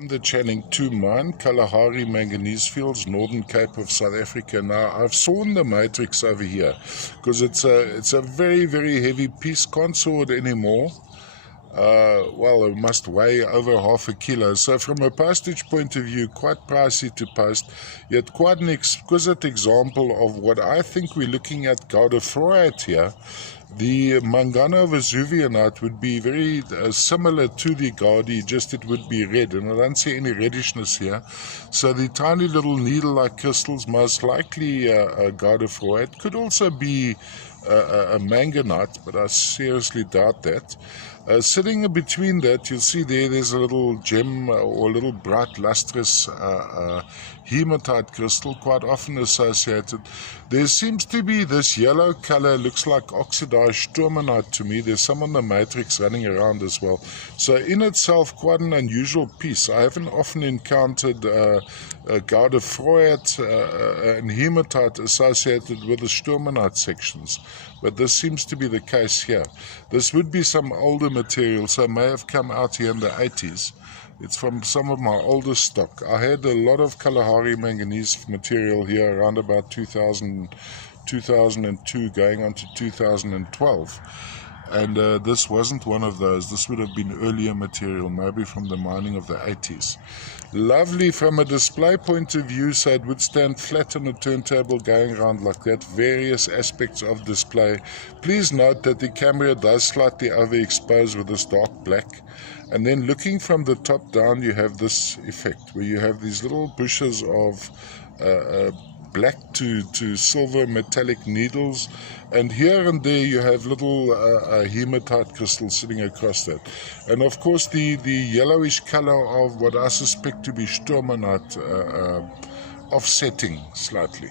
From the Channing 2 mine, Kalahari Manganese Fields, Northern Cape of South Africa. Now, I've sawn the matrix over here because it's a very, very heavy piece. Can't saw it anymore. Well, it must weigh over half a kilo. So from a postage point of view, quite pricey to post, yet quite an exquisite example of what I think we're looking at Gaudefroyat here. The Mangano Vesuvianite would be very similar to the Gaudi, just it would be red, and I don't see any reddishness here. So the tiny little needle-like crystals, most likely Gaudefroyat, could also be a manganite, but I seriously doubt that. Sitting between that, you'll see there's a little gem or a little bright lustrous hematite crystal, quite often associated. There seems to be this yellow color, looks like oxidized sturmanite to me. There's some on the matrix running around as well. So in itself, quite an unusual piece. I haven't often encountered Gaudefroyat and hematite associated with the sturmanite sections, but this seems to be the case here. This would be some older material, so it may have come out here in the 80s. It's from some of my older stock. I had a lot of Kalahari manganese material here around about 2002 going on to 2012. And this wasn't one of those. This would have been earlier material, maybe from the mining of the 80s. Lovely from a display point of view, so it would stand flat on a turntable going around like that. Various aspects of display. Please note that the camera does slightly overexpose with this dark black. And then looking from the top down, you have this effect where you have these little bushes of black to silver metallic needles, and here and there you have little hematite crystals sitting across that, and of course the yellowish color of what I suspect to be sturmanite offsetting slightly.